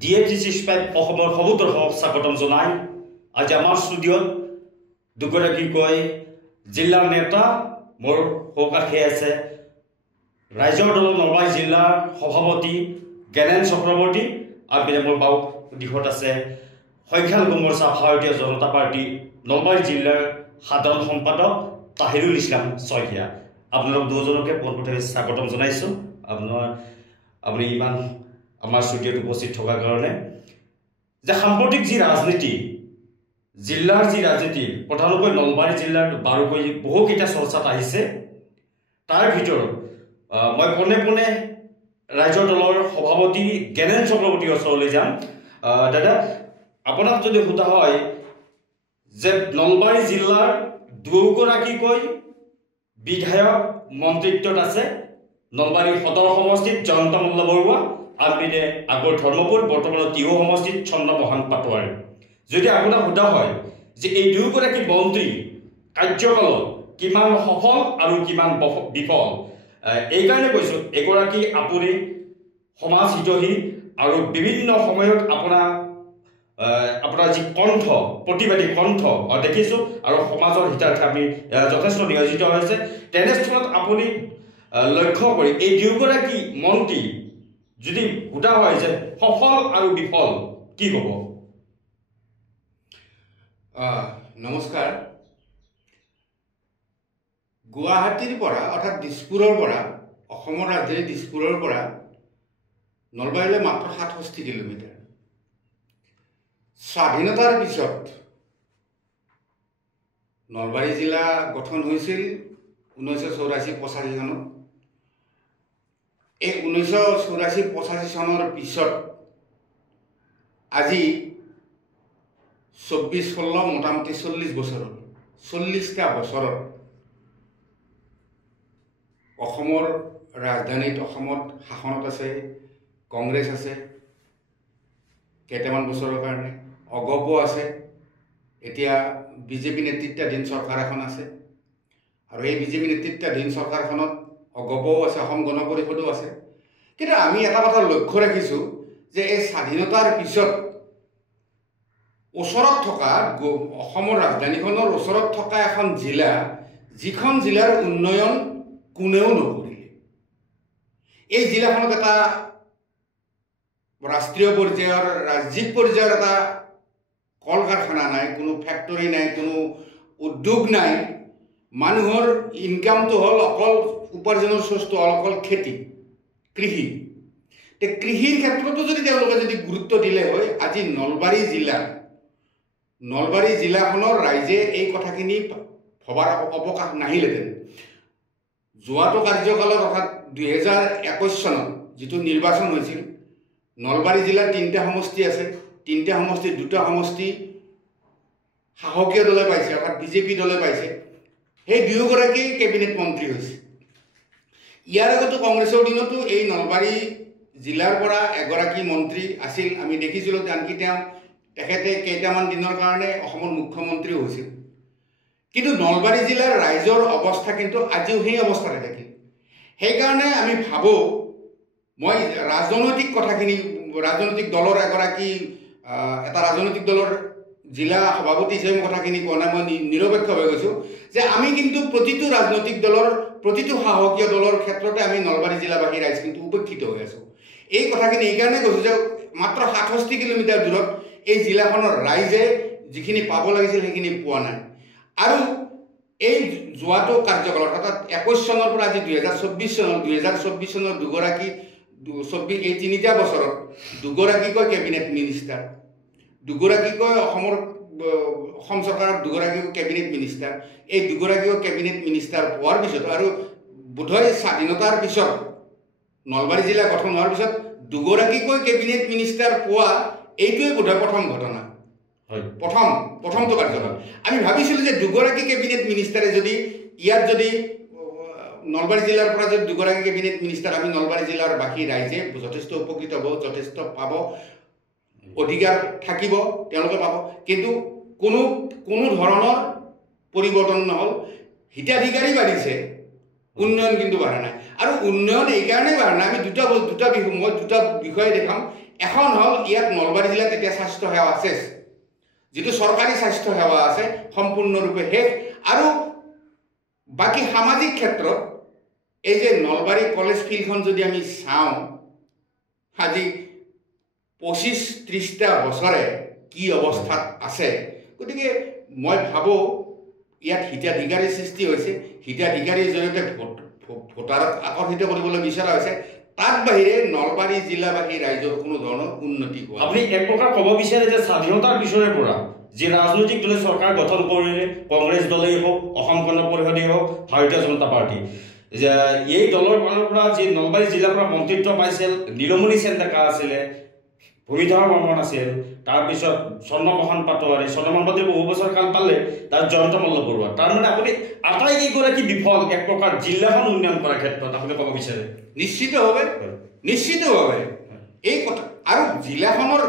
DFDC spec অসমৰ সকলো দৰ্শক স্বাগতম জনাই আজি আমাৰ ষ্টুডিঅ'ত দুগৰাকী কৈ জিলাৰ নেতা মোৰ সহকাষে আছে ৰাইজৰ দল নলবাৰী জিলাৰ সভাপতি জ্ঞানেন চক্ৰৱৰ্তী আৰু মোৰ বাও দিশত আছে সংখ্যালঘু মৰ্চা ভাৰতীয় জনতা পাৰ্টি নলবাৰী জিলাৰ সাধাৰণ সম্পাদক তাহিৰুল ইছলাম শইকীয়া আপোনালোক দুজনকে পোনপ্ৰথমে স্বাগতম জনাইছোঁ আপুনি ইমান আমাৰ ষ্টুডিঅ'ত উপস্থিত থকাৰ কাৰণে যে সাম্প্ৰতিক যি ৰাজনীতি জিলাৰ যি ৰাজনীতি প্ৰধানকৈ নলবাৰী জিলাৰ বাৰুকৈ বহুকেইটা চৰ্চাত আহিছে তাৰ ভিতৰত মই পোনে পোনে ৰাইজৰ দলৰ সভাপতি জ্ঞানেন চক্ৰৱৰ্তীৰ ওচৰলৈ যাম দাদা আপোনাক যদি সোধা হয় যে নলবাৰী জিলাৰ দুগৰাকীকৈ বিধায়ক মন্ত্ৰিত্বত আছে নলবাৰী সদৰ সমষ্টিত জয়ন্ত মল্ল বৰুৱা আনপিনে আগৰ ধৰ্মপুৰ বৰ্তমানৰ তিহু সমষ্টিত চন্দ্ৰমোহন পাটোৱাৰী যদি আপোনাক সোধা হয় যে এই দুয়োগৰাকী মন্ত্ৰী কাৰ্যকালত কিমান সফল আৰু কিমান বিফল এইকাৰণে কৈছোঁ এগৰাকী আপুনি সমাজ হিতহী আৰু বিভিন্ন সময়ত আপোনাৰ যি কণ্ঠ প্ৰতিবাদী কণ্ঠ দেখিছোঁ আৰু সমাজৰ হিতাৰ্থে আমি যথেষ্ট নিয়োজিত হৈছে তেনেস্থলত আপুনি লক্ষ্য কৰি এই দুয়োগৰাকী মন্ত্ৰী যদি সোধা হয় যে সফল আৰু বিফল কি হ'ব? নমস্কাৰ। গুৱাহাটীৰ পৰা অৰ্থাৎ দিছপুৰৰ পৰা অসমৰ ৰাজধানী দিছপুৰৰ পৰা নলবাৰীলৈ মাত্ৰ 67 কিলোমিটাৰ। স্বাধীনতাৰ পিছত নলবাৰী জিলা গঠন হৈছিল 1984-85 চনত। এই 1984-85 চনৰ পিছত আজি 24-16 মোটামুটি 40 বছৰত 40টা বছৰত অসমৰ ৰাজধানীত অসমত শাসনত আছে কংগ্ৰেছ আছে কেইটামান বছৰৰ কাৰণে অগপ আছে এতিয়া বিজেপি নেতৃত্বাধীন চৰকাৰ এখন আছে আৰু এই বিজেপি নেতৃত্বাধীন চৰকাৰখনত অগপও আছে অসম গণ পৰিষদো আছে কিন্তু আমি এটা কথা লক্ষ্য ৰাখিছোঁ যে এই স্বাধীনতাৰ পিছত ওচৰত থকা অসমৰ ৰাজধানীখনৰ ওচৰত থকা এখন জিলা যিখন জিলাৰ উন্নয়ন কোনেও নকৰিলে এই জিলাখনত এটা ৰাষ্ট্ৰীয় পৰ্যায়ৰ ৰাজ্যিক পৰ্যায়ৰ এটা কল কাৰখানা নাই কোনো ফেক্টৰী নাই কোনো উদ্যোগ নাই মানুহৰ ইনকামটো হ'ল অকল উপাৰ্জনৰ চ'ৰ্চটো অকল খেতি কৃষি কৃষিৰ ক্ষেত্ৰতো যদি তেওঁলোকে যদি গুৰুত্ব দিলে হয় আজি নলবাৰী জিলাখনৰ ৰাইজে এই কথাখিনি ভবাৰ অৱকাশ নাহিলেহেঁতেন যোৱাটো কাৰ্যকালত অৰ্থাৎ 2021 চনত যিটো নিৰ্বাচন হৈছিল নলবাৰী জিলাৰ 3টা সমষ্টি আছে 3টা সমষ্টিৰ 2টা সমষ্টি শাসকীয় দলে পাইছে অৰ্থাৎ বিজেপি দলে পাইছে সেই দুয়োগৰাকী কেবিনেট মন্ত্ৰী হৈছে ইয়াৰ আগতো কংগ্ৰেছৰ দিনতো এই নলবাৰী জিলাৰ পৰা এগৰাকী মন্ত্ৰী আছিল আমি দেখিছিলোঁ আনকি তেখেতে কেইটামান দিনৰ কাৰণে অসমৰ মুখ্যমন্ত্ৰীও হৈছিল কিন্তু নলবাৰী জিলাৰ ৰাইজৰ অৱস্থা কিন্তু আজিও সেই অৱস্থাতে থাকিল সেইকাৰণে আমি ভাবোঁ মই ৰাজনৈতিক কথাখিনি ৰাজনৈতিক দলৰ এটা ৰাজনৈতিক দলৰ জিলা সভাপতি হিচাপে কথাখিনি কোৱা নাই মই নিৰপেক্ষভাৱে কৈছোঁ যে আমি কিন্তু প্ৰতিটো ৰাজনৈতিক দলৰ প্ৰতিটো সাহসীয় দলৰ ক্ষেত্ৰতে আমি নলবাৰী জিলাবাসী ৰাইজ কিন্তু উপেক্ষিত হৈ আছোঁ এই কথাখিনি এইকাৰণে কৈছোঁ যে মাত্ৰ 67 কিলোমিটাৰ দূৰত এই জিলাখনৰ ৰাইজে যিখিনি পাব লাগিছিল সেইখিনি পোৱা নাই আৰু এই যোৱাটো কাৰ্যকালত অৰ্থাৎ 21 চনৰ পৰা আজি 2024 চনৰ দুগৰাকী এই 3টা বছৰত দুগৰাকীকৈ কেবিনেট মিনিষ্টাৰ দুগৰাকীকৈ অসম চৰকাৰৰ দুগৰাকীকৈ কেবিনেট মিনিষ্টাৰ এই দুগৰাকীকৈ কেবিনেট মিনিষ্টাৰ পোৱাৰ পিছত আৰু বোধহয় স্বাধীনতাৰ পিছত নলবাৰী জিলা গঠন হোৱাৰ পিছত দুগৰাকীকৈ কেবিনেট মিনিষ্টাৰ পোৱা এইটোৱে বোধহয় প্ৰথম ঘটনা প্ৰথমটো কাৰ্যকাল আমি ভাবিছিলোঁ যে দুগৰাকী কেবিনেট মিনিষ্টাৰে যদি ইয়াত যদি নলবাৰী জিলাৰ পৰা যদি দুগৰাকী কেবিনেট মিনিষ্টাৰ আমি নলবাৰী জিলাৰ বাকী ৰাইজে যথেষ্ট উপকৃত হ'ব যথেষ্ট পাব অধিকাৰ থাকিব তেওঁলোকে পাব কিন্তু কোনো ধৰণৰ পৰিৱৰ্তন নহ'ল হিতাধিকাৰী বাঢ়িছে উন্নয়ন কিন্তু বাঢ়া নাই আৰু উন্নয়ন এইকাৰণে বাঢ়া নাই আমি দুটা বিষয় দেখাম এখন হ'ল ইয়াত নলবাৰী জিলাত এতিয়া স্বাস্থ্য সেৱা শেষ, যিটো চৰকাৰী স্বাস্থ্য সেৱা আছে সম্পূৰ্ণৰূপে শেষ। আৰু বাকী সামাজিক ক্ষেত্ৰত এই যে নলবাৰী কলেজ ফিল্ডখন যদি আমি চাওঁ, আজি 25-30টা বছৰে কি অৱস্থাত আছে। গতিকে মই ভাবোঁ ইয়াত হিতাধিকাৰীৰ সৃষ্টি হৈছে, হিতাধিকাৰীৰ জৰিয়তে ভোটাৰক আকৰ্ষিত কৰিবলৈ বিচৰা হৈছে। তাত বাহিৰে নলবাৰী জিলাবাসী ৰাইজৰ কোনো ধৰণৰ উন্নতি হোৱা। আপুনি এক প্ৰকাৰ ক'ব বিচাৰে যে স্বাধীনতাৰ পিছৰে পৰা যি ৰাজনৈতিক দলে চৰকাৰ গঠন কৰিলে, কংগ্ৰেছ দলেই হওক, অসম গণ পৰিষদেই হওক, ভাৰতীয় জনতা পাৰ্টি, যে এই দলৰ ফালৰ পৰা যি নলবাৰী জিলাৰ পৰা মন্ত্ৰিত্ব পাইছিল, নীলমণি চেণ্ডেকা আছিলে, ভূমিধৰ বৰ্মন আছিল, তাৰপিছত চন্দ্ৰমোহন পাটোৱাৰী, চন্দ্ৰমোহন পাটোৱাৰী বহু বছৰ কাল পালে, তাৰ জয়ন্ত মল্ল বৰুৱা। তাৰমানে আপুনি আটাইকেইগৰাকী বিফল এক প্ৰকাৰ জিলাখন উন্নয়ন কৰাৰ ক্ষেত্ৰত আপুনি ক'ব বিচাৰে? নিশ্চিতভাৱে এই কথা। আৰু জিলাখনৰ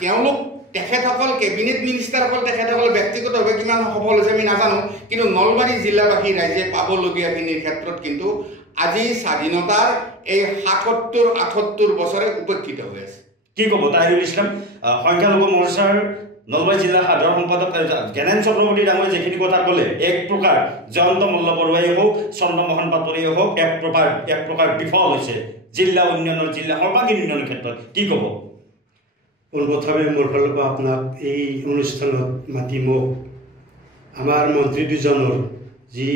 তেওঁলোক তেখেতসকল কেবিনেট মিনিষ্টাৰসকল তেখেতসকল ব্যক্তিগতভাৱে কিমান সফল হৈছে আমি নাজানো, কিন্তু নলবাৰী জিলাবাসী ৰাইজে পাবলগীয়াখিনিৰ ক্ষেত্ৰত কিন্তু আজি স্বাধীনতাৰ এই ৭৭-৭৮ বছৰে উপেক্ষিত হৈ আছে। কি ক'ব তাহিৰুল ইছলাম, সংখ্যালঘু মৰ্চাৰ নলবাৰী জিলা সাধাৰণ সম্পাদক জ্ঞানেন চক্ৰৱৰ্তী ডাঙৰে যিখিনি কথা ক'লে, এক প্ৰকাৰ জয়ন্ত মল্ল বৰুৱাই হওক, চন্দ্ৰমোহন পাটোৱাৰীয়ে হওক, এক প্ৰকাৰ বিফল হৈছে জিলা উন্নয়নৰ, জিলা সৰ্বাংগীন উন্নয়নৰ ক্ষেত্ৰত, কি ক'ব? পোনপ্ৰথমে মোৰ ফালৰ পৰা আপোনাক এই অনুষ্ঠানত মাতি মোক আমাৰ মন্ত্ৰী দুজনৰ যি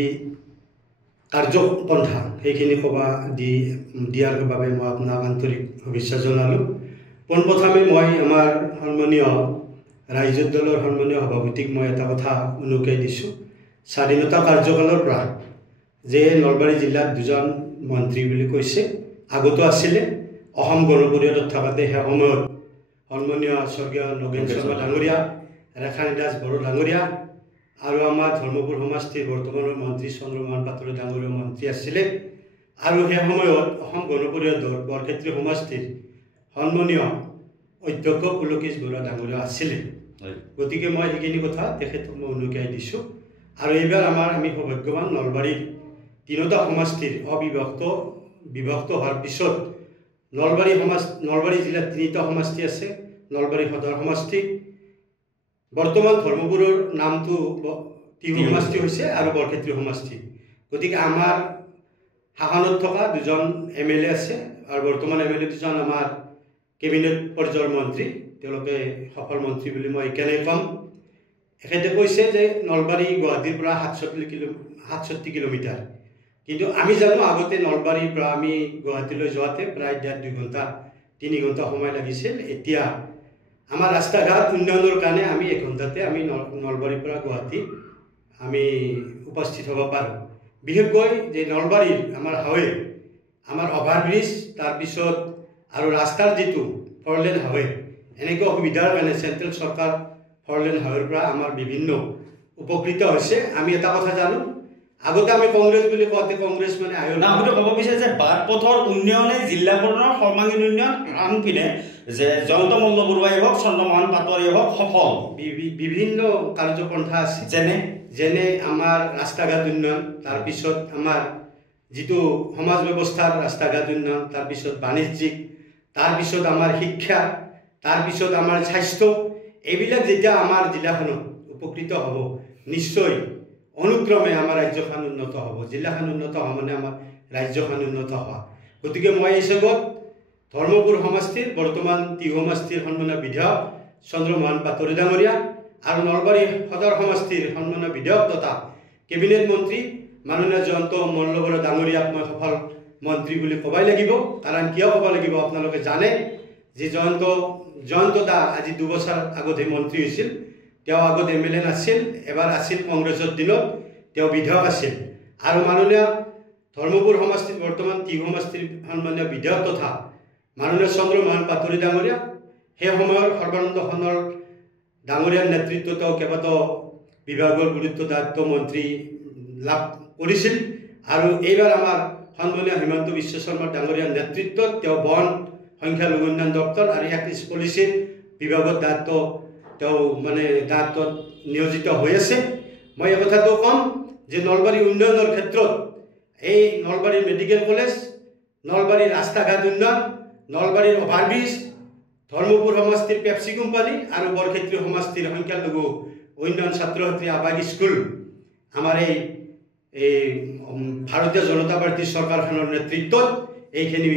কাৰ্যপন্থা সেইখিনি দিয়াৰ বাবে মই আপোনাক আন্তৰিক শুভেচ্ছা জনালোঁ। পোনপ্ৰথমে মই আমাৰ সন্মানীয় ৰাইজৰ দলৰ সন্মানীয় সভাপতিক মই এটা কথা উনুকিয়াই দিছোঁ। স্বাধীনতা কাৰ্যকালৰ পৰা যে নলবাৰী জিলাত দুজন মন্ত্ৰী বুলি কৈছে, আগতো আছিলে অসম গণ পৰিষদত থাকোঁতে সেই সময়ত সন্মানীয় স্বৰ্গীয় নগেন শৰ্মা ডাঙৰীয়া, ৰেখানী দাস বড়ো ডাঙৰীয়া আৰু আমাৰ ধৰ্মপুৰ সমষ্টিৰ বৰ্তমানৰ মন্ত্ৰী চন্দ্ৰমোহন পাটোৱাৰী ডাঙৰীয়া মন্ত্ৰী আছিলে। আৰু সেই সময়ত অসম গণ পৰিষদৰ বৰক্ষেত্ৰী সমষ্টিৰ সন্মানীয় অধ্যক্ষ পুলকেশ বৰুৱা ডাঙৰীয়া আছিলে। গতিকে মই সেইখিনি কথা তেখেতক মই উনুকিয়াই দিছোঁ। আৰু এইবাৰ আমি সৌভাগ্যৱান, নলবাৰীৰ তিনিটা সমষ্টিৰ বিভক্ত হোৱাৰ পিছত নলবাৰী জিলাত 3টা সমষ্টি আছে। নলবাৰী সদৰ সমষ্টি, বৰ্তমান ধৰ্মপুৰৰ নামটো টিহু সমষ্টি হৈছে আৰু বৰক্ষেত্ৰী সমষ্টি। গতিকে আমাৰ শাসনত থকা দুজন MLA আছে আৰু বৰ্তমান MLA দুজন আমাৰ কেবিনেট পৰ্যায়ৰ মন্ত্ৰী, তেওঁলোকে সফল মন্ত্ৰী বুলি মই এইকাৰণে ক'ম। এখেতে কৈছে যে নলবাৰী গুৱাহাটীৰ পৰা 67 কিলোমিটাৰ, কিন্তু আমি জানো আগতে নলবাৰীৰ পৰা আমি গুৱাহাটীলৈ যোৱাতে প্ৰায় 1.5-2 ঘণ্টা 3 ঘণ্টা সময় লাগিছিল। এতিয়া আমাৰ ৰাস্তা ঘাট উন্নয়নৰ কাৰণে আমি 1 ঘণ্টাতে আমি নলবাৰীৰ পৰা গুৱাহাটী আমি উপস্থিত হ'ব পাৰোঁ। বিশেষকৈ যে নলবাৰীৰ আমাৰ হাইৱে, আমাৰ অভাৰব্ৰিজ, তাৰপিছত আৰু ৰাস্তাৰ যিটো 4-লেন হাইৱে, এনেকুৱা সুবিধাৰ কাৰণে চেণ্ট্ৰেল চৰকাৰ 4-লেন হাইৱেৰ পৰা আমাৰ বিভিন্ন উপকৃত হৈছে। আমি এটা কথা জানো, আগতে আমি কংগ্ৰেছ বুলি কওঁতে কংগ্ৰেছ মানে আপুনি ক'ব বিচাৰে যে বাটপথৰ উন্নয়নে জিলাখনৰ সৰ্বাংগীন উন্নয়ন, আনপিনে যে জয়ন্ত মল্ল বৰুৱাই হওক, চন্দ্ৰমোহন পাটোৱাৰীয়ে হওক সফল বিভিন্ন কাৰ্যপন্থা আছে, যেনে আমাৰ ৰাস্তা ঘাট উন্নয়ন, তাৰপিছত আমাৰ যিটো সমাজ ব্যৱস্থাৰ ৰাস্তা ঘাট উন্নয়ন, তাৰপিছত বাণিজ্যিক, তাৰপিছত আমাৰ শিক্ষা, তাৰপিছত আমাৰ স্বাস্থ্য, এইবিলাক যেতিয়া আমাৰ জিলাখনত উপকৃত হ'ব, নিশ্চয় অনুক্ৰমে আমাৰ ৰাজ্যখন উন্নত হ'ব। জিলাখন উন্নত হোৱা মানে আমাৰ ৰাজ্যখন উন্নত হোৱা। গতিকে মই এই হিচাপত ধৰ্মপুৰ সমষ্টিৰ, বৰ্তমান টিহু সমষ্টিৰ সন্মানীয় বিধায়ক চন্দ্ৰমোহন পাটোৱাৰী ডাঙৰীয়া আৰু নলবাৰী সদৰ সমষ্টিৰ সন্মানীয় বিধায়ক তথা কেবিনেট মন্ত্ৰী মাননীয় জয়ন্ত মল্ল বৰুৱা ডাঙৰীয়াক মই সফল মন্ত্ৰী বুলি ক'বই লাগিব। কাৰণ কিয় ক'ব লাগিব, আপোনালোকে জানে যে জয়ন্ত দা আজি 2 বছৰ আগতে মন্ত্ৰী হৈছিল। তেওঁ আগত MLA নাছিল, এবাৰ আছিল কংগ্ৰেছৰ দিনত, তেওঁ বিধায়ক আছিল। আৰু মাননীয় ধৰ্মপুৰ সমষ্টিত বৰ্তমান টিহু সমষ্টিৰ সন্মানীয় বিধায়ক তথা মাননীয় চন্দ্ৰমোহন পাটোৱাৰী ডাঙৰীয়া, সেই সময়ৰ সৰ্বানন্দ সোণোৱাল ডাঙৰীয়াৰ নেতৃত্বত কেইবাটাও বিভাগৰ গুৰুত্ব দায়িত্ব মন্ত্ৰী লাভ কৰিছিল। আৰু এইবাৰ আমাৰ সন্মানীয় হিমন্ত বিশ্ব শৰ্মা ডাঙৰীয়াৰ নেতৃত্বত তেওঁ বন, সংখ্যালঘু উন্নয়ন দপ্তৰ আৰু এক্ট পলিচিৰ বিভাগত দায়িত্বত নিয়োজিত হৈ আছে। মই এই কথাটো ক'ম যে নলবাৰী উন্নয়নৰ ক্ষেত্ৰত এই নলবাৰী মেডিকেল কলেজ, নলবাৰীৰ ৰাস্তা ঘাট উন্নয়ন, নলবাৰীৰ অভাৰব্ৰিজ, ধৰ্মপুৰ সমষ্টিৰ পেপচি কোম্পানী আৰু বৰক্ষেত্ৰী সমষ্টিৰ সংখ্যালঘু উন্নয়ন ছাত্ৰ ছাত্ৰী আৱাস স্কুল আমাৰ এই ভাৰতীয় জনতা পাৰ্টীৰ চৰকাৰখনৰ নেতৃত্বত এইখিনি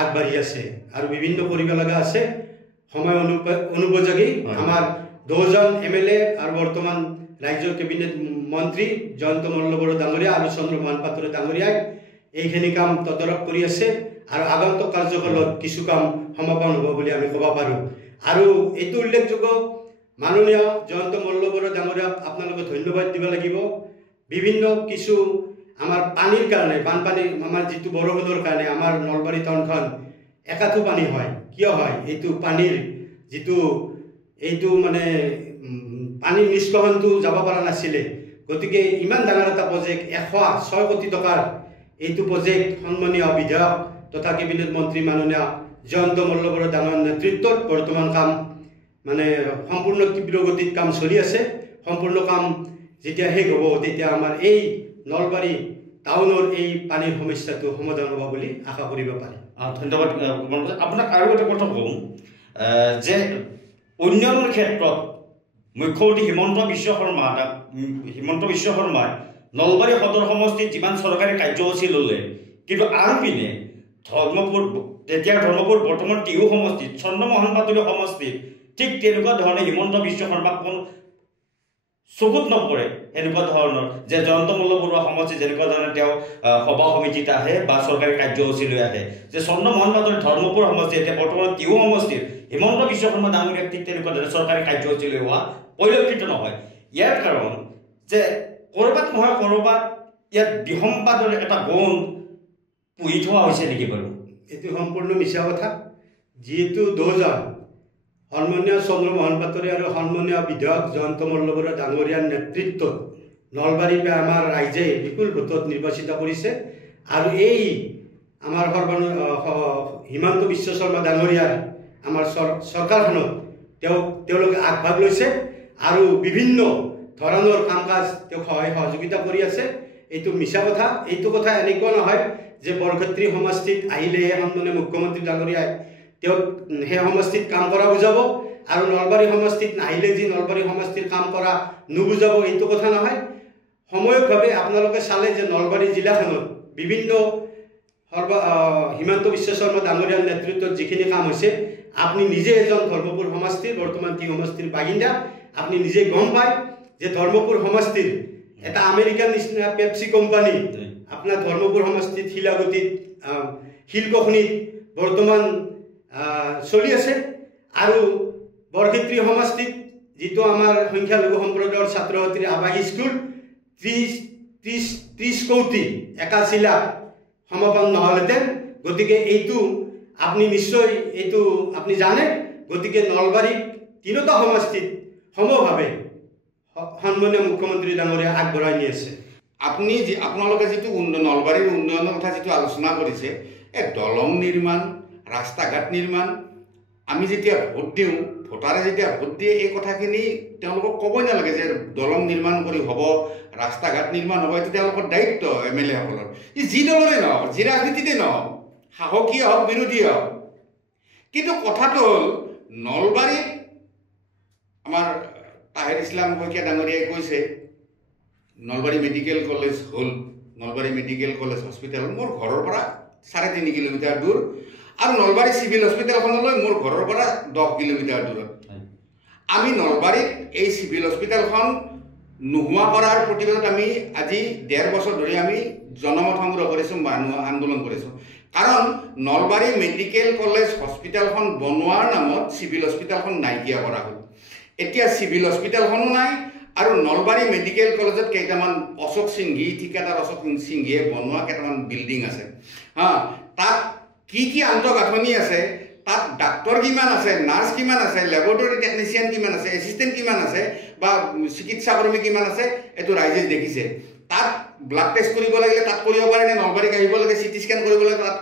আগবাঢ়ি আছে আৰু বিভিন্ন কৰিব লগা আছে সময় অনুপযোগী আমাৰ 2জন MLA আৰু বৰ্তমান ৰাজ্যৰ কেবিনেট মন্ত্ৰী জয়ন্ত মল্ল বড়ো ডাঙৰীয়া আৰু চন্দ্ৰমোহন পাটোৱাৰী ডাঙৰীয়াই এইখিনি কাম তদাৰক কৰি আছে আৰু আগন্তুক কাৰ্যকালত কিছু কাম সমাপন হ'ব বুলি আমি ক'ব পাৰোঁ আৰু এইটো উল্লেখযোগ্য মাননীয় জয়ন্ত মল্ল বড়ো ডাঙৰীয়াক আপোনালোকে ধন্যবাদ দিব লাগিব বিভিন্ন কিছু আমাৰ পানীৰ কাৰণে বানপানী আমাৰ যিটো বৰষুণৰ কাৰণে আমাৰ নলবাৰী টাউনখন একাঠো পানী হয় কিয় হয় এইটো পানীৰ যিটো এইটো মানে পানী নিষ্কাশনটো যাব পৰা নাছিলে গতিকে ইমান ডাঙৰ এটা প্ৰজেক্ট 106 কোটি টকাৰ এইটো প্ৰজেক্ট সন্মানীয় বিধায়ক তথা কেবিনেট মন্ত্ৰী মাননীয় জয়ন্ত মল্ল বড়ো ডাঙৰীয়াৰ নেতৃত্বত বৰ্তমান কাম মানে সম্পূৰ্ণ তীব্ৰ গতিত কাম চলি আছে সম্পূৰ্ণ কাম যেতিয়া শেষ হ'ব তেতিয়া আমাৰ এই নলবাৰী টাউনৰ এই পানীৰ সমস্যাটো সমাধান হ'ব বুলি আশা কৰিব পাৰি ধন্যবাদ আপোনাক আৰু এটা কথা কওঁ যে উন্নয়নৰ ক্ষেত্ৰত মুখ্যমন্ত্ৰী হিমন্ত বিশ্ব শৰ্মাই নলবাৰী সদৰ সমষ্টিত যিমান চৰকাৰী কাৰ্যসূচী ল'লে কিন্তু আৰু পিনে ধৰ্মপুৰ বৰ্তমান টিহু সমষ্টিত চন্দ্ৰমোহন পাটোৱাৰী সমষ্টিত ঠিক তেনেকুৱা ধৰণে হিমন্ত বিশ্ব শৰ্মাক চকুত নপৰে এনেকুৱা ধৰণৰ যে জয়ন্ত মল্ল বৰুৱা সমষ্টি যেনেকুৱা ধৰণে তেওঁ সভা সমিতিত আহে বা চৰকাৰী কাৰ্যসূচী লৈ আহে যে চন্দ্ৰমোহন পাটোৱাৰী ধৰ্মপুৰ সমষ্টি এতিয়া বৰ্তমান টিহু সমষ্টিৰ হিমন্ত বিশ্ব শৰ্মা ডাঙৰীয়াক ঠিক তেনেকুৱা ধৰণে চৰকাৰী কাৰ্যসূচী লৈ হোৱা পৰিলক্ষিত নহয় ইয়াৰ কাৰণ যে ক'ৰবাত নহয় ক'ৰবাত ইয়াত বিসম্বাদৰ এটা গণ পুহি থোৱা হৈছে নেকি বাৰু এইটো সম্পূৰ্ণ মিছা কথা যিহেতু 2জন সন্মানীয় চন্দ্ৰমোহন পাটোৱাৰী আৰু সন্মানীয় বিধায়ক জয়ন্ত মল্ল বড়ো ডাঙৰীয়াৰ নেতৃত্বত নলবাৰীৰ পৰা আমাৰ ৰাইজে বিপুল ভোটত নিৰ্বাচিত কৰিছে আৰু এই আমাৰ হিমন্ত বিশ্ব শৰ্মা ডাঙৰীয়াৰ আমাৰ চৰকাৰখনত তেওঁলোকে আগভাগ লৈছে আৰু বিভিন্ন ধৰণৰ কাম কাজ তেওঁ সহায় সহযোগিতা কৰি আছে এইটো মিছা কথা এইটো কথা এনেকুৱা নহয় যে বৰক্ষেত্ৰী সমষ্টিত আহিলেহে সন্মানীয় মুখ্যমন্ত্ৰী ডাঙৰীয়াই তেওঁ সেই সমষ্টিত কাম কৰা বুজাব আৰু নলবাৰী সমষ্টিত নাহিলে যি নলবাৰী সমষ্টিৰ কাম কৰা নুবুজাব এইটো কথা নহয় সময়কভাৱে আপোনালোকে চালে যে নলবাৰী জিলাখনত বিভিন্ন হিমন্ত বিশ্ব শৰ্মা ডাঙৰীয়াৰ নেতৃত্বত যিখিনি কাম হৈছে আপুনি নিজে এজন ধৰ্মপুৰ সমষ্টিৰ বৰ্তমান টি সমষ্টিৰ বাসিন্দা আপুনি নিজে গম পায় যে ধৰ্মপুৰ সমষ্টিৰ এটা আমেৰিকাৰ নিচিনা পেপচি কোম্পানী আপোনাৰ ধৰ্মপুৰ সমষ্টিত শিলাগুটিত শিলকখনিত বৰ্তমান চলি আছে আৰু বৰক্ষেত্ৰী সমষ্টিত যিটো আমাৰ সংখ্যালঘু সম্প্ৰদায়ৰ ছাত্ৰ ছাত্ৰীৰ আৱাস স্কুল 30 কোটি 81 লাখ সমাপন নহ'লহেঁতেন গতিকে এইটো আপুনি নিশ্চয় এইটো আপুনি জানে গতিকে নলবাৰীত তিনিটা সমষ্টিত সমভাৱে সন্মানীয় মুখ্যমন্ত্ৰী ডাঙৰীয়া আগবঢ়াই নি আছে আপোনালোকে যিটো নলবাৰীৰ উন্নয়নৰ কথা যিটো আলোচনা কৰিছে এই দলং নিৰ্মাণ ৰাস্তা ঘাট নিৰ্মাণ আমি যেতিয়া ভোট দিওঁ ভোটাৰে যেতিয়া ভোট দিয়ে এই কথাখিনি তেওঁলোকক ক'বই নালাগে যে দলং নিৰ্মাণ কৰি হ'ব ৰাস্তা ঘাট নিৰ্মাণ হ'ব এইটো তেওঁলোকৰ দায়িত্ব MLA সকলৰ যি দলৰে নহওক যি ৰাজনীতিতে নহওক সাহসীয়ে হওক বিৰোধীয়ে হওক কিন্তু কথাটো হ'ল নলবাৰীত আমাৰ তাহিৰ ইছলাম শইকীয়া ডাঙৰীয়াই কৈছে নলবাৰী মেডিকেল কলেজ হ'ল নলবাৰী মেডিকেল কলেজ হস্পিটেল মোৰ ঘৰৰ পৰা 3.5 কিলোমিটাৰ দূৰ আৰু নলবাৰী চিভিল হস্পিটেলখনলৈ মোৰ ঘৰৰ পৰা 10 কিলোমিটাৰ দূৰত আমি নলবাৰীত এই চিভিল হস্পিটেলখন নোহোৱা কৰাৰ প্ৰতিবাদত আমি আজি 1.5 বছৰ ধৰি আমি জনমত সংগ্ৰহ কৰিছোঁ মানুহ আন্দোলন কৰিছোঁ কাৰণ নলবাৰী মেডিকেল কলেজ হস্পিটেলখন বনোৱাৰ নামত চিভিল হস্পিটেলখন নাইকিয়া কৰা হ'ল এতিয়া চিভিল হস্পিটেলখনো নাই আৰু নলবাৰী মেডিকেল কলেজত কেইটামান অশোক সিংঘি ঠিকাদাৰ অশোক সিংঘিয়ে বনোৱা কেইটামান বিল্ডিং আছে তাত কি আন্তঃগাঁথনি আছে তাত ডাক্তৰ কিমান আছে নাৰ্ছ কিমান আছে লেবৰেটৰী টেকনিচিয়ান কিমান আছে এছিষ্টেণ্ট কিমান আছে বা চিকিৎসাকৰ্মী কিমান আছে এইটো ৰাইজে দেখিছে তাত ব্লাড টেষ্ট কৰিব লাগিলে তাত কৰিব পাৰে নে নলবাৰীক আহিব লাগে চিটি স্কেন কৰিব লাগে তাত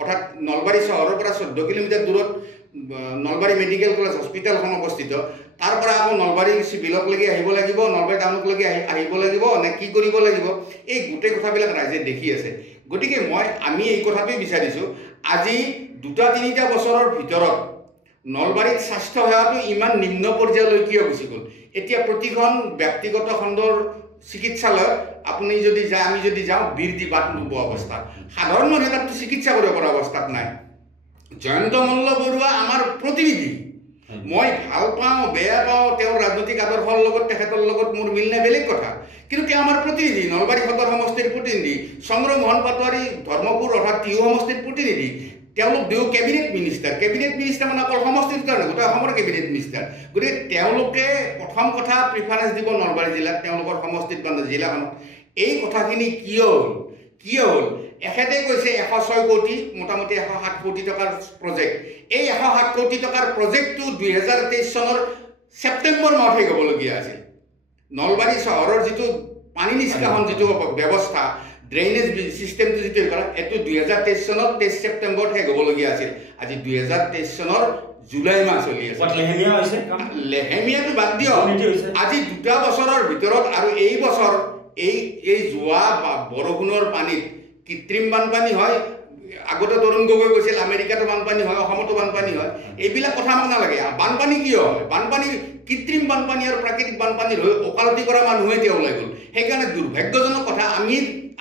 অৰ্থাৎ নলবাৰী চহৰৰ পৰা 14 কিলোমিটাৰ দূৰত নলবাৰী মেডিকেল কলেজ হস্পিটেলখন অৱস্থিত তাৰ পৰা আকৌ নলবাৰী চিভিলকলৈকে আহিব লাগিব নলবাৰী টাউনকলৈকে আহিব লাগিব নে কি কৰিব লাগিব এই গোটেই কথাবিলাক ৰাইজে দেখি আছে গতিকে আমি এই কথাটোৱে বিচাৰিছোঁ আজি 2-3 বছৰৰ ভিতৰত নলবাৰীত স্বাস্থ্য সেৱাটো ইমান নিম্ন পৰ্যায়লৈ কিয় গুচি গ'ল? এতিয়া প্ৰতিখন ব্যক্তিগত খণ্ডৰ চিকিৎসালয়ত আপুনি যদি যায়, আমি যদি যাওঁ, বীৰ দি বাট নোপোৱা অৱস্থা। সাধাৰণ মানুহে তাততো চিকিৎসা কৰিব পৰা অৱস্থাত নাই। জয়ন্ত মল্ল বৰুৱা আমাৰ প্ৰতিনিধি। মই ভাল পাওঁ বেয়া পাওঁ, তেওঁৰ ৰাজনৈতিক আদৰ্শৰ লগত তেখেতৰ লগত মোৰ মিল নাই, বেলেগ কথা, কিন্তু তেওঁ আমাৰ প্ৰতিনিধি, নলবাৰী সদৰ সমষ্টিৰ প্ৰতিনিধি। চন্দ্ৰ মোহন পাটোৱাৰী ধৰ্মপুৰ অৰ্থাৎ টিহু সমষ্টিৰ প্ৰতিনিধি। তেওঁলোক দুয়ো কেবিনেট মিনিষ্টাৰ মানে অকল সমষ্টিৰ কাৰণে, গোটেই অসমৰ কেবিনেট মিনিষ্টাৰ। গতিকে তেওঁলোকে প্ৰথম কথা প্ৰিফাৰেঞ্চ দিব নলবাৰী জিলাত, তেওঁলোকৰ সমষ্টিত বা জিলাখনত। এই কথাখিনি কিয় হ'ল? এখেতে কৈছে 106 কোটি, মোটামুটি 107 কোটি টকাৰ প্ৰজেক্ট। এই 107 কোটি টকাৰ প্ৰজেক্টটো 2023 চনৰ ছেপ্টেম্বৰ মাহত শেষ হ'বলগীয়া আছিল। নলবাৰী চহৰৰ যিটো পানী নিষ্কাশন যিটো ব্যৱস্থা, ড্ৰেইনেজ ছিষ্টেমটো যিটো কৰা, এইটো 2023 চনত 23 ছেপ্টেম্বৰত শেষ হ'বলগীয়া আছিল। আজি 2023 চনৰ জুলাই মাহ চলি আছে। লেহেমীয়াটো বাদ দিয়ক, আজি 2 বছৰৰ ভিতৰত আৰু এই বছৰ এই যোৱা বৰষুণৰ পানীত কৃত্ৰিম বানপানী হয়। আগতে তৰুণ গগৈ কৈছিল আমেৰিকাতো বানপানী হয়, অসমতো বানপানী হয়। এইবিলাক কথা আমাক নালাগে। বানপানী কিয় হয়? বানপানী কৃত্ৰিম বানপানী আৰু প্ৰাকৃতিক বানপানীৰ হৈ ওকালতি কৰা মানুহে এতিয়া ওলাই গ'ল। সেইকাৰণে দুৰ্ভাগ্যজনক কথা,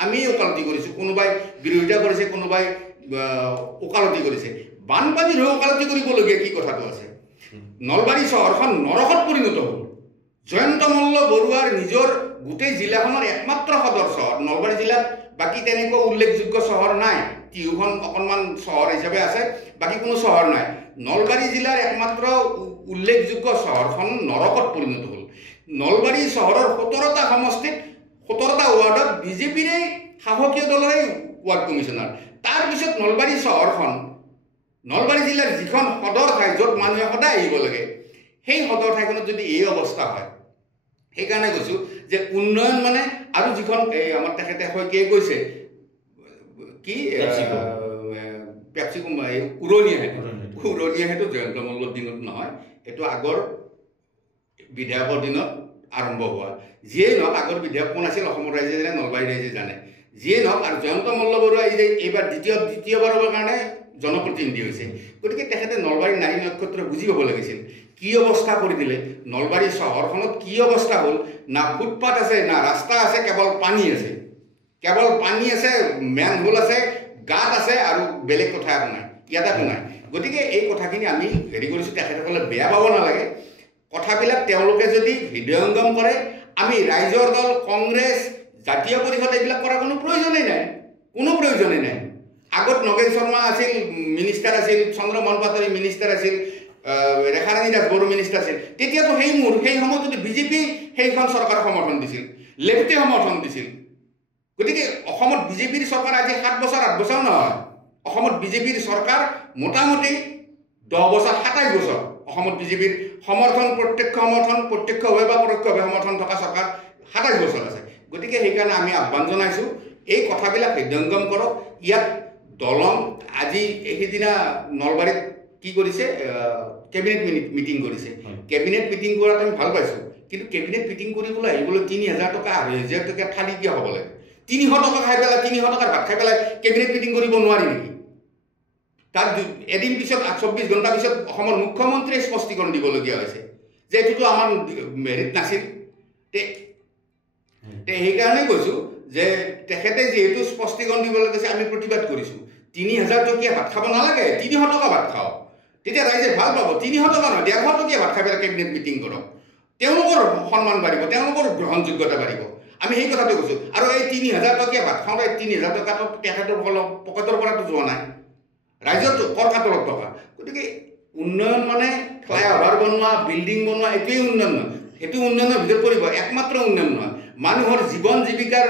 আমি ওকালতি কৰিছোঁ, কোনোবাই বিৰোধিতা কৰিছে, কোনোবাই ওকালতি কৰিছে। বানপানীৰ হৈ ওকালতি কৰিবলগীয়া কি কথাটো আছে? নলবাৰী চহৰখন নৰকত পৰিণত হ'ল। জয়ন্ত মল্ল বৰুৱাৰ নিজৰ গোটেই জিলাখনৰ একমাত্ৰ সদৰ চহৰ। নলবাৰী জিলাত বাকী তেনেকুৱা উল্লেখযোগ্য চহৰ নাই। টিহুখন অকণমান চহৰ হিচাপে আছে, বাকী কোনো চহৰ নাই। নলবাৰী জিলাৰ একমাত্ৰ উল্লেখযোগ্য চহৰখন নৰকত পৰিণত হ'ল। নলবাৰী চহৰৰ 17টা সমষ্টিত 17টা ৱাৰ্ডত বিজেপিৰে শাসকীয় দলৰে ৱাৰ্ড কমিশ্যনাৰ। তাৰপিছত নলবাৰী চহৰখন, নলবাৰী জিলাৰ যিখন সদৰ ঠাই, য'ত মানুহে সদায় আহিব লাগে, সেই সদৰ ঠাইখনত যদি এই অৱস্থা হয়, সেইকাৰণে কৈছোঁ যে উন্নয়ন মানে, আৰু যিখন আমাৰ তেখেতে শইকীয়াই কৈছে কি পেপচিকম, উৰণীয়া সেতু জয়ন্ত মল্লৰ দিনত নহয়, এইটো আগৰ বিধায়কৰ দিনত আৰম্ভ হোৱা। যিয়েই নহওক, আগৰ বিধায়ক কোন আছিল অসমৰ ৰাইজে জানে, নলবাৰী ৰাইজে জানে। যিয়েই নহওক, আৰু জয়ন্ত মল্ল বৰুৱা এইবাৰ দ্বিতীয়বাৰৰ কাৰণে জনপ্ৰতিনিধি হৈছে। গতিকে তেখেতে নলবাৰীৰ নাৰী নক্ষত্ৰ বুজি পাব লাগিছিল। কি অৱস্থা কৰি দিলে নলবাৰী চহৰখনত? কি অৱস্থা হ'ল? না ফুটপাথ আছে, না ৰাস্তা আছে, কেৱল পানী আছে, মেন হোল আছে, গাঁত আছে, আৰু বেলেগ কথা একো নাই, ইয়াত একো নাই। গতিকে এই কথাখিনি আমি কৰিছোঁ, তেখেতসকলে বেয়া পাব নালাগে। কথাবিলাক তেওঁলোকে যদি হৃদয়ংগম কৰে, আমি ৰাইজৰ দল, কংগ্ৰেছ, জাতীয় পৰিষদ এইবিলাক কৰাৰ কোনো প্ৰয়োজনেই নাই। আগত নগেন শৰ্মা আছিল, মিনিষ্টাৰ আছিল, চন্দ্ৰ মোহন পাটোৱাৰী মিনিষ্টাৰ আছিল, ৰেখাৰাণী দাস বড়ো মিনিষ্টাৰ আছিল। তেতিয়াতো সেই সময়ত যদি বিজেপি সেইখন চৰকাৰক সমৰ্থন দিছিল, লেফটে সমৰ্থন দিছিল। গতিকে অসমত বিজেপিৰ চৰকাৰ আজি 7 বছৰ 8 বছৰ নহয়, অসমত বিজেপিৰ চৰকাৰ মোটামুটি 10 বছৰ 27 বছৰ অসমত বিজেপিৰ সমৰ্থন, প্ৰত্যক্ষভাৱে বা পৰোক্ষভাৱে সমৰ্থন থকা চৰকাৰ 27 বছৰ আছে। গতিকে সেইকাৰণে আমি আহ্বান জনাইছোঁ, এই কথাবিলাক হৃদয়ংগম কৰক। ইয়াত দলং, আজি সেইদিনা নলবাৰীত কি কৰিছে, কেবিনেট মিটিং কৰিছে। কেবিনেট মিটিং কৰাত আমি ভাল পাইছোঁ, কিন্তু কেবিনেট মিটিং কৰিবলৈ আহিবলৈ 3000 টকা 2,000 টকা থালি কিয় হ'ব লাগে? 300 টকা খাই পেলাই, 300 টকাৰ ভাত খাই পেলাই কেবিনেট মিটিং কৰিব নোৱাৰি নেকি? তাত এদিন পিছত 24 ঘণ্টা পিছত অসমৰ মুখ্যমন্ত্ৰীয়ে স্পষ্টীকৰণ দিবলগীয়া হৈছে যে এইটোতো আমাৰ হেৰিত নাছিল। সেইকাৰণেই কৈছোঁ যে তেখেতে যিহেতু স্পষ্টীকৰণ দিবলৈ কৈছে, আমি প্ৰতিবাদ কৰিছোঁ। 3000 টকীয়া ভাত খাব নালাগে, 300 টকা ভাত খাওঁ, তেতিয়া ৰাইজে ভাল পাব। 300 টকা নহয়, 150 টকীয়া ভাত খাই পেলাই কেবিনেট মিটিং কৰক, তেওঁলোকৰ সন্মান বাঢ়িব, তেওঁলোকৰ গ্ৰহণযোগ্যতা বাঢ়িব। আমি সেই কথাটো কৈছোঁ। আৰু এই 3000 টকীয়া ভাত খাওঁতে 3000 টকাটো তেখেতৰ পকেটৰ পৰাতো যোৱা নাই, ৰাইজৰ কৰ কাতৰত টকা। গতিকে উন্নয়ন মানে ফ্লাইঅভাৰ বনোৱা, বিল্ডিং বনোৱা, এইটোৱেই উন্নয়ন নহয়, সেইটো উন্নয়নৰ ভিতৰত পৰিব, একমাত্ৰ উন্নয়ন নহয়। মানুহৰ জীৱন জীৱিকাৰ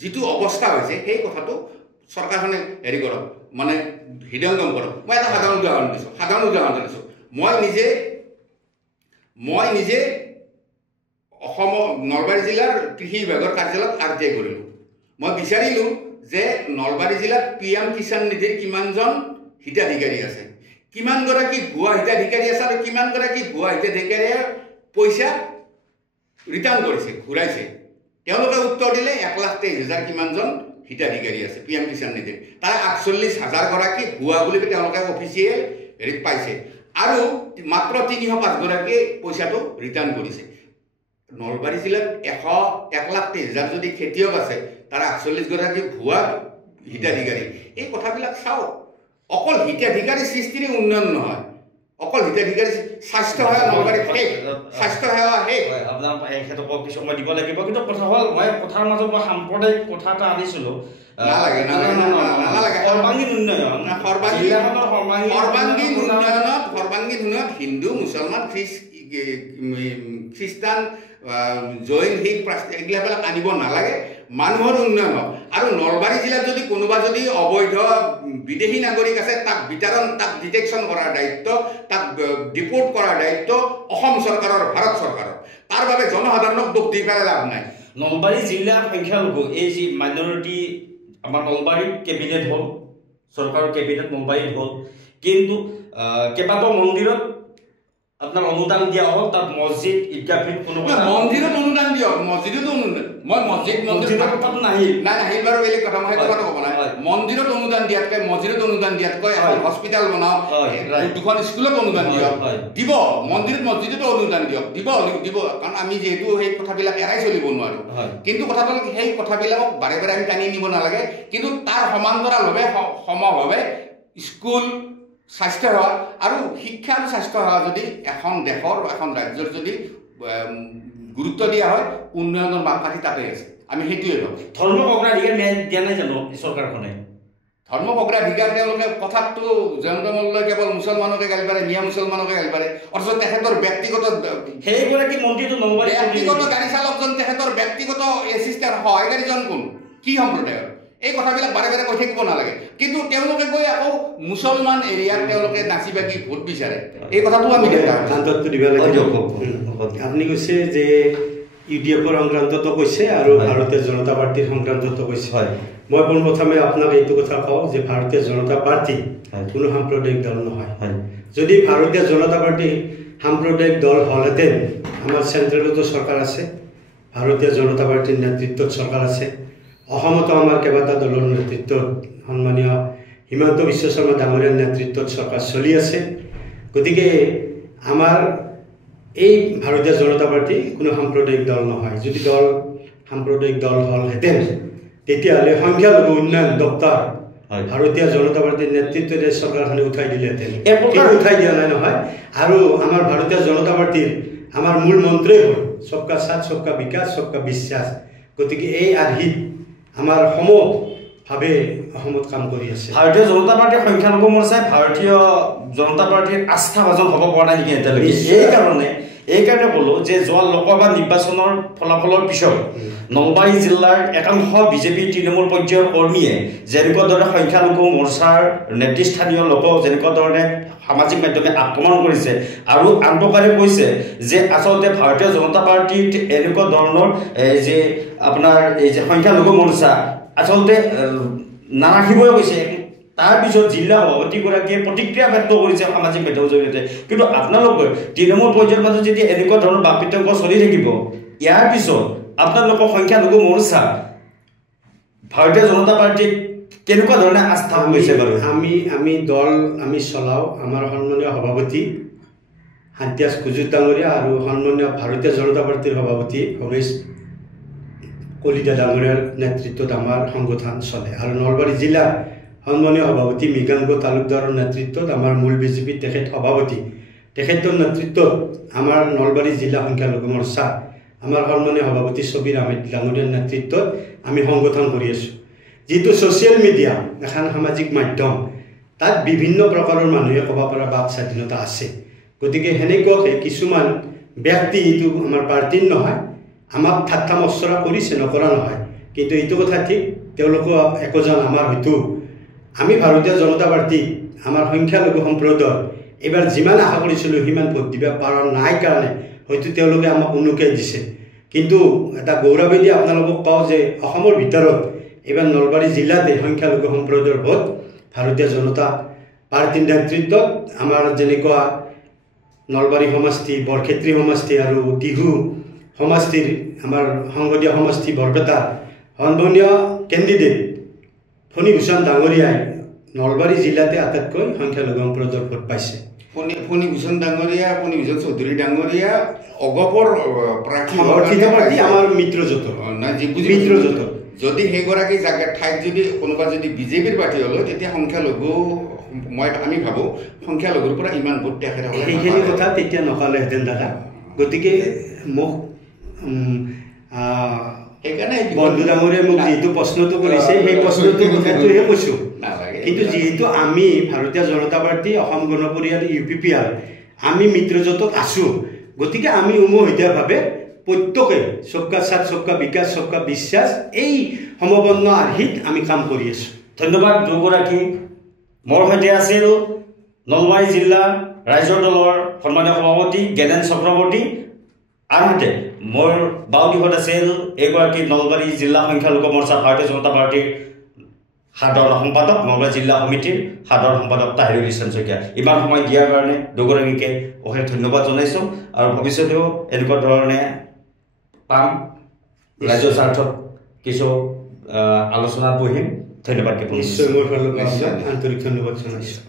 যিটো অৱস্থা হৈছে, সেই কথাটো চৰকাৰখনে কৰক, মানে হৃদয়ংগম কৰক। মই এটা সাধাৰণ উদাহৰণ দিছোঁ। মই নিজে অসমৰ নলবাৰী জিলাৰ কৃষি বিভাগৰ কাৰ্যালয়ত RTI কৰিলোঁ। মই বিচাৰিলোঁ যে নলবাৰী জিলাত PM কিষাণ নিধিৰ কিমানজন হিতাধিকাৰী আছে, কিমানগৰাকী ভুৱা হিতাধিকাৰী আছে, আৰু কিমানগৰাকী ভুৱা হিতাধিকাৰীয়ে পইচা ৰিটাৰ্ণ কৰিছে, ঘূৰাইছে। তেওঁলোকে উত্তৰ দিলে 1,23,000 কিমানজন হিতাধিকাৰী আছে PM কিষাণ নিধিৰ। তাৰে 48,000 গৰাকী ভুৱা বুলি তেওঁলোকে অফিচিয়েল হেৰিত পাইছে। আৰু মাত্ৰ 305 গৰাকীয়ে পইচাটো ৰিটাৰ্ণ কৰিছে। নলবাৰী জিলাত 1,23,000 যদি খেতিয়ক আছে, তাৰ 48 গৰাকী ভুৱা হিতাধিকাৰী। এই কথাবিলাক চাওক, অকল হিতাধিকাৰী সৃষ্টিৰে উন্নয়ন নহয়, অকল হিতাধিকাৰী স্বাস্থ্য সেৱা নলবাৰীত শেষ, স্বাস্থ্য সেৱা শেষ। আপোনাৰ এখেতক কিছু সময় দিব লাগিব, কিন্তু কথা হ'ল মই কথাৰ মাজত মই সাম্প্ৰদায়িক কথা এটা আনিছিলোঁ। সৰ্বাংগীন উন্নয়ন, সৰ্বাংগীন উন্নয়নত হিন্দু, মুছলমান, খ্ৰীষ্টান, জৈন, শিখ এইগিলাবিলাক আনিব নালাগে। মানুহৰ উন্নয়ন হওক। আৰু নলবাৰী জিলাত যদি কোনোবা যদি অবৈধ বিদেশী নাগৰিক আছে, তাক ডিটেকশ্যন কৰাৰ দায়িত্ব, তাক ডিপোৰ্ট কৰাৰ দায়িত্ব অসম চৰকাৰৰ, ভাৰত চৰকাৰৰ। তাৰ বাবে জনসাধাৰণক দুখ দি পেলাই লাভ নাই। নলবাৰী জিলাৰ সংখ্যালঘু এই যি মাইনৰিটি আমাৰ নলবাৰীত কেবিনেট হ'ল, চৰকাৰৰ কেবিনেট নলবাৰীত হ'ল, কিন্তু কেইবাটাও মন্দিৰত আপোনাৰ অনুদান দিয়া হ'ল। তাত মছজিদ, ঈদগাহ কোনো মন্দিৰত অনুদান দিয়ক, মছজিদতো অনুদান। মই মছজিদৰ কথাটো নাহিল বাৰু বেলেগ কথা, মই কথাটো ক'ব নাই। মন্দিৰত অনুদান দিয়াতকৈ, মছজিদত অনুদান দিয়াতকৈ এখন হস্পিটেল বনাওক, 2খন স্কুলত অনুদান দিয়ক, দিব। মন্দিৰত মছজিদতো অনুদান দিয়ক, দিব। কাৰণ আমি যিহেতু সেই কথাবিলাক এৰাই চলিব নোৱাৰোঁ। কিন্তু কথাটো হ'ল সেই কথাবিলাকক বাৰে বাৰে আমি টানি নিব নালাগে, কিন্তু তাৰ সমান্তৰালভাৱে সমভাৱে স্কুল, স্বাস্থ্য সেৱা আৰু শিক্ষা আৰু স্বাস্থ্য সেৱা যদি এখন দেশৰ, এখন ৰাজ্যৰ যদি গুৰুত্ব দিয়া হয়, উন্নয়নৰ মাপকাঠি তাতে আছে। আমি সেইটোৱে ভাবোঁ। ধৰ্মক অগ্ৰাধিকাৰ দিয়া নাই জানো চৰকাৰখনে? ধৰ্মক অগ্ৰাধিকাৰ তেওঁলোকে কথাটো জয়ন্ত মল্লই কেৱল মুছলমানকে গালি পাৰে, মিয়া মুছলমানকে গালি পাৰে, অথচ তেখেতৰ ব্যক্তিগত সেইগৰাকী মন্ত্ৰীটো নলবাৰী, ব্যক্তিগত গাড়ী চালকজন, তেখেতৰ ব্যক্তিগত এছিষ্টেণ্ট সহায়কাৰীজন কোন, কি সম্প্ৰদায়ৰ? এই কথাবিলাক বাৰে বাৰে কৈ থাকিব নালাগে। কিন্তু তেওঁলোকে গৈ আকৌ মুছলমান এৰিয়াত তেওঁলোকে নাচি বাগি ভোট বিচাৰে, এই কথাটো আমি দেখা দিব লাগে। আপুনি কৈছে যে UDFৰ সংক্ৰান্ততো কৈছে আৰু ভাৰতীয় জনতা পাৰ্টিৰ সংক্ৰান্ততো কৈছে। মই পোনপ্ৰথমে আপোনাক এইটো কথা কওঁ যে ভাৰতীয় জনতা পাৰ্টি কোনো সাম্প্ৰদায়িক দল নহয়। যদি ভাৰতীয় জনতা পাৰ্টি সাম্প্ৰদায়িক দল হ'লহেঁতেন, আমাৰ চেণ্ট্ৰেলতো চৰকাৰ আছে, ভাৰতীয় জনতা পাৰ্টিৰ নেতৃত্বত চৰকাৰ আছে, অসমতো আমাৰ কেইবাটা দলৰ নেতৃত্বত সন্মানীয় হিমন্ত বিশ্ব শৰ্মা ডাঙৰীয়াৰ নেতৃত্বত চৰকাৰ চলি আছে। গতিকে আমাৰ এই ভাৰতীয় জনতা পাৰ্টি কোনো সাম্প্ৰদায়িক দল নহয়। যদি সাম্প্ৰদায়িক দল হ'লহেঁতেন, তেতিয়াহ'লে সংখ্যালঘু উন্নয়ন দপ্তৰ ভাৰতীয় জনতা পাৰ্টিৰ নেতৃত্বতে চৰকাৰখনে উঠাই দিলেহেঁতেন। উঠাই দিয়া নাই নহয়। আৰু আমাৰ ভাৰতীয় জনতা পাৰ্টিৰ আমাৰ মূল মন্ত্ৰই হ'ল সবকা সাথ, সবকা বিকাশ, সবকা বিশ্বাস। গতিকে এই আৰ্হিত আমাৰ সমভাৱে অসমত কাম কৰি আছে। ভাৰতীয় জনতা পাৰ্টিৰ সংখ্যালঘু মৰ্চাই ভাৰতীয় জনতা পাৰ্টিৰ আস্থাভাজন হ'ব পৰা নাই নেকি এতিয়ালৈকে? এইকাৰণে ক'লো যে যোৱা লোকসভা নিৰ্বাচনৰ ফলাফলৰ পিছত নলবাৰী জিলাৰ একাংশ বিজেপি তৃণমূল পৰ্যায়ৰ কৰ্মীয়ে যেনেকুৱা ধৰণে সংখ্যালঘু মৰ্চাৰ নেতৃস্থানীয় লোকক যেনেকুৱা ধৰণে সামাজিক মাধ্যমে আক্ৰমণ কৰিছে, আৰু আনপ্ৰকাৰে কৈছে যে আচলতে ভাৰতীয় জনতা পাৰ্টিত এনেকুৱা ধৰণৰ যে আপোনাৰ এই যে সংখ্যালঘু মৰ্চা আচলতে নাৰাখিবই কৈছে। তাৰপিছত জিলা সভাপতিগৰাকীয়ে প্ৰতিক্ৰিয়া ব্যক্ত কৰিছে সামাজিক মাধ্যমৰ জৰিয়তে। কিন্তু আপোনালোকৰ তৃণমূল পৰ্যায়ৰ মাজত যদি এনেকুৱা ধৰণৰ বাক বিতৰ্ক চলি থাকিব, ইয়াৰ পিছত আপোনালোকৰ সংখ্যালঘু মৰ্চা ভাৰতীয় জনতা পাৰ্টিক কেনেকুৱা ধৰণে আস্থা লৈছে বাৰু? আমি চলাওঁ। আমাৰ সন্মানীয় সভাপতি শান্তিয়াজ কুজুৰ ডাঙৰীয়া আৰু সন্মানীয় ভাৰতীয় জনতা পাৰ্টিৰ সভাপতি হৰেশ কলিতা ডাঙৰীয়াৰ নেতৃত্বত আমাৰ সংগঠন চলে। আৰু নলবাৰী জিলাৰ সন্মানীয় সভাপতি মৃগাংক তালুকদাৰৰ নেতৃত্বত আমাৰ মূল বিজেপি তেখেত সভাপতি, তেখেতৰ নেতৃত্বত আমাৰ নলবাৰী জিলা সংখ্যালঘু মৰ্চা, আমাৰ সন্মানীয় সভাপতি ছবিৰ আহমেদ ডাঙৰীয়াৰ নেতৃত্বত আমি সংগঠন কৰি আছোঁ। যিটো ছ'চিয়েল মিডিয়া, এখন সামাজিক মাধ্যম, তাত বিভিন্ন প্ৰকাৰৰ মানুহে ক'ব পৰা বাক স্বাধীনতা আছে। গতিকে সেনেকুৱাকৈ কিছুমান ব্যক্তি, এইটো আমাৰ পাৰ্টিৰ নহয়, আমাক ঠাট্টা মস্কৰা কৰিছে, নকৰা নহয়। কিন্তু এইটো কথা ঠিক, তেওঁলোকো একোজন আমাৰ হয়তো আমি ভাৰতীয় জনতা পাৰ্টি আমাৰ সংখ্যালঘু সম্প্ৰদায়ৰ এইবাৰ যিমান আশা কৰিছিলোঁ সিমান ভোট দিব পৰা নাই কাৰণে হয়তো তেওঁলোকে আমাক উনুকাই দিছে। কিন্তু এটা গৌৰৱেদি আপোনালোকক কওঁ যে অসমৰ ভিতৰত এইবাৰ নলবাৰী জিলাতে সংখ্যালঘু সম্প্ৰদায়ৰ ভোট ভাৰতীয় জনতা পাৰ্টিৰ নেতৃত্বত, আমাৰ যেনেকুৱা নলবাৰী সমষ্টি, বৰক্ষেত্ৰী সমষ্টি আৰু টিহু সমষ্টিৰ আমাৰ সংসদীয় সমষ্টি বৰপেটাৰ সন্মানীয় কেণ্ডিডেট ফণীভূষণ ডাঙৰীয়াই নলবাৰী জিলাতে আটাইতকৈ সংখ্যালঘু সম্প্ৰদায়ৰ ভোট পাইছে। ফণী ভূষণ ডাঙৰীয়া, ফণী ভূষণ চৌধুৰী ডাঙৰীয়া অগপৰ প্ৰাৰ্থী আমাৰ মিত্ৰজোঁট মিত্ৰজোঁট। যদি সেইগৰাকী ঠাইত যদি কোনোবা যদি বিজেপিৰ প্ৰাৰ্থী হ'ল তেতিয়া সংখ্যালঘু আমি ভাবোঁ সংখ্যালঘুৰ পৰা ইমান ভোট তেখেতসকলে সেইখিনি কথা তেতিয়া নকলেহেঁতেন দাদা। গতিকে মোক সেইকাৰণে বন্ধু ডাঙৰীয়াই মোক যিহেতু প্ৰশ্নটো কৰিছে সেই প্ৰশ্নটোৰ কথাটোহে কৈছোঁ। কিন্তু যিহেতু আমি ভাৰতীয় জনতা পাৰ্টী, অসম গণ পৰিষদ, UPPR আমি মিত্ৰজোঁটত আছোঁ, গতিকে আমি উমৈহতীয়াভাৱে প্ৰত্যেকে সবকা সাথ সবকা বিকাশ সবকা বিশ্বাস এই সমবন্ন আৰ্হিত আমি কাম কৰি আছোঁ। ধন্যবাদ দুগৰাকী। মোৰ সৈতে আছিল নলবাৰী জিলা ৰাইজৰ দলৰ সন্মানীয় সভাপতি জ্ঞানেন চক্ৰৱৰ্তী, আনহাতে মোৰ বাওদিশত আছিল এগৰাকী নলবাৰী জিলা সংখ্যালঘু মৰ্চা ভাৰতীয় জনতা পাৰ্টীৰ সাধাৰণ সম্পাদক, নলবাৰী জিলা সমিতিৰ সাধাৰণ সম্পাদক তাহিৰুল ইছলাম শইকীয়া। ইমান সময় দিয়াৰ কাৰণে দুগৰাকীকে অশেষ ধন্যবাদ জনাইছোঁ আৰু ভৱিষ্যতেও এনেকুৱা ধৰণে পাম, ৰাজ্যৰ স্বাৰ্থত কিছু আলোচনাত বহিম। ধন্যবাদ। নিশ্চয় মোৰ ফালৰ পৰা আন্তৰিক ধন্যবাদ জনাইছোঁ।